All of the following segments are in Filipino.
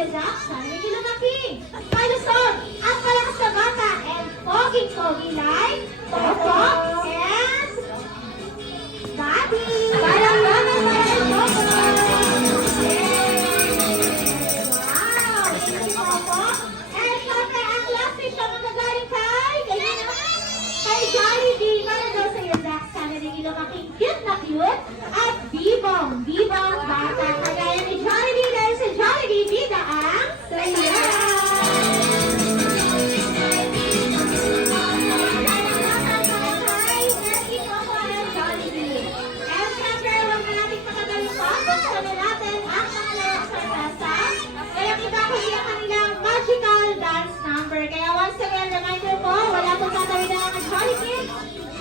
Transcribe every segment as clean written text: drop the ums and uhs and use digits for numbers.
Kuya Zach, Sandy Kilumaking. Malusog, ang malakas na bata, and poging-pogi like Toto and Daddy. Palakpakan para kay Toto. Wow, thank you, Toto. And syempre, ang last fish na magagaling kay Jollibee. Para daw sa'yo, Zach, Sandy Kilumaking. Cute na cute. At Bibong bata. Kagaya ni Jollibee dahil sa Jollibee, bida ang saya. And syempre, huwag na natin patagalin pa. Buksan na natin ang kanilang sartasa. Kaya kita ko siya kanilang magical dance number. Kaya once again, reminder po, wala pong tatawid ang Jollibee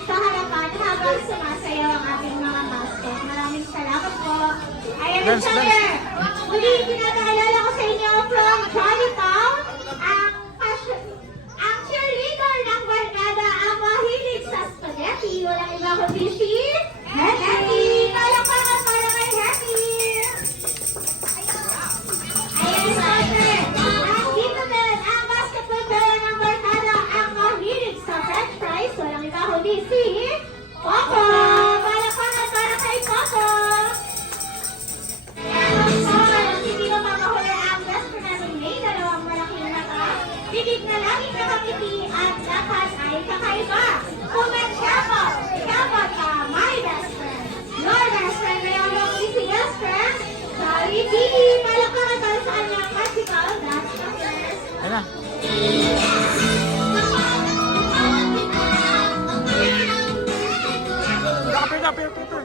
sa harapan habang sumasayaw ang ating mga mascot. Maraming salamat po. Ayan, Dance, syempre, muli pinapakilala ko sa inyo from Jollitown, ang cheerleader ng barkada, ang mahilig sa spaghetti. Walang iba kundi si Hetty. Palakpakan para kay Hetty. Ayan, syempre, ang dito din, ang basketball player ng barkada, ang mahilig sa french fries. Walang iba kundi si Coco. Palakpakan para kay Coco. Bibig na laging nakapiti at lakas ay kakaiba. Comment Shabot ka, my best friend. Your best friend, may ang easy best friend. Jollibee, palakpakan para sa kanyang magical dance numbers. Ayan na. Paper.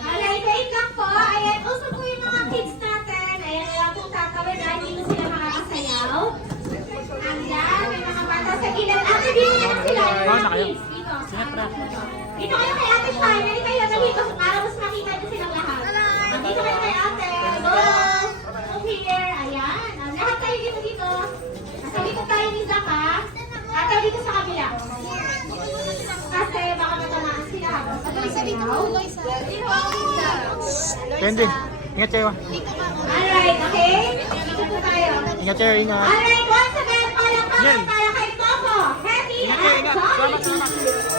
Alright, wait lang po. Ayan, uso po yung mga kids natin. Ayan, wala pong tatawid dahil dito sila makakasayaw. Ayan, may mga bata sa gilid. Ate, dito na lang sila. Yung mga kids. Dito. Dito kayo kay Ate Shai. Dali kayo, dito. Para mas makita nyo silang lahat. Dito kayo kay Ate. Go! Move here. Ayan. Lahat kayo dito. Nasa dito tayo ni Zach, ha? Ate, dito sa kabila. Kasi baka matamaan sila habang sa pagsayaw. Candy, ingat kayo. Alright, okay? Dito po tayo. Ingat kayo, ingat. Alright, once again, palakpakan para kay Coco, Hetty, Ingat kayo, and ingat. Jollibee. Salamat.